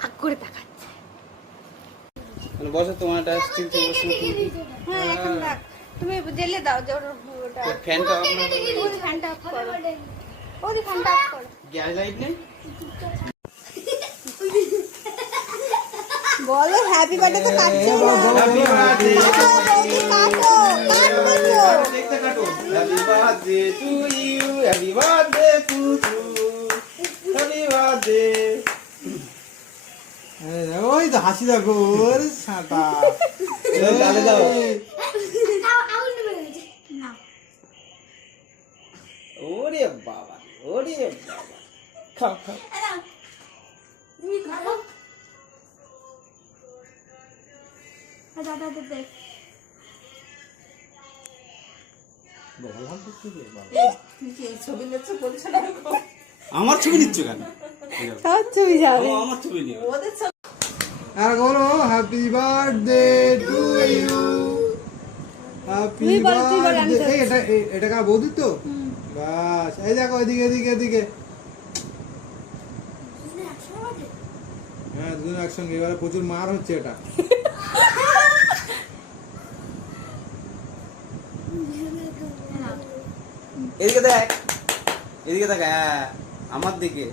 হাক করে তাকাচ্ছে। বসো, তোমার একটা স্টিল থেকে বসো। হ্যাঁ এখন রাখ, তুমি জেলে দাও যে ওটা ফ্যানটা অফ না ওই ফ্যানটা অফ করো, ওই ফ্যানটা অফ করো। গ্যাস লাইট নেই। বলো হ্যাপি বার্থডে তো কাটছো না। হ্যাপি বার্থডে কাটো দেখতে কাটো। Happy birthday to you, happy birthday to you, happy birthday. ওই তো হাসি দেখো, ওরে সাঁতা দাদা দাও। ওরে বাবা, ওরে বাবা, খাও খাও। আমার ছবি নিচ্ছ কেন? সব ছবি যাবে। আমার ছবি নিও। আর বলো happy birthday to you, happy তুই বল, তুই বল, আমি বার্থডে। এটা এটা কার বৌদি তো? বাস, এই দেখো এদিকে এদিকে এদিকে। হ্যাঁ দুজন একসঙ্গে, এবারে প্রচুর মার হচ্ছে এটা। এদিকে দেখ, এদিকে তাকা। হ্যাঁ আমার দিকে।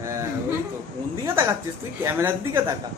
হ্যাঁ ওই তো, কোন দিকে তাকাচ্ছিস তুই? ক্যামেরার দিকে তাকা।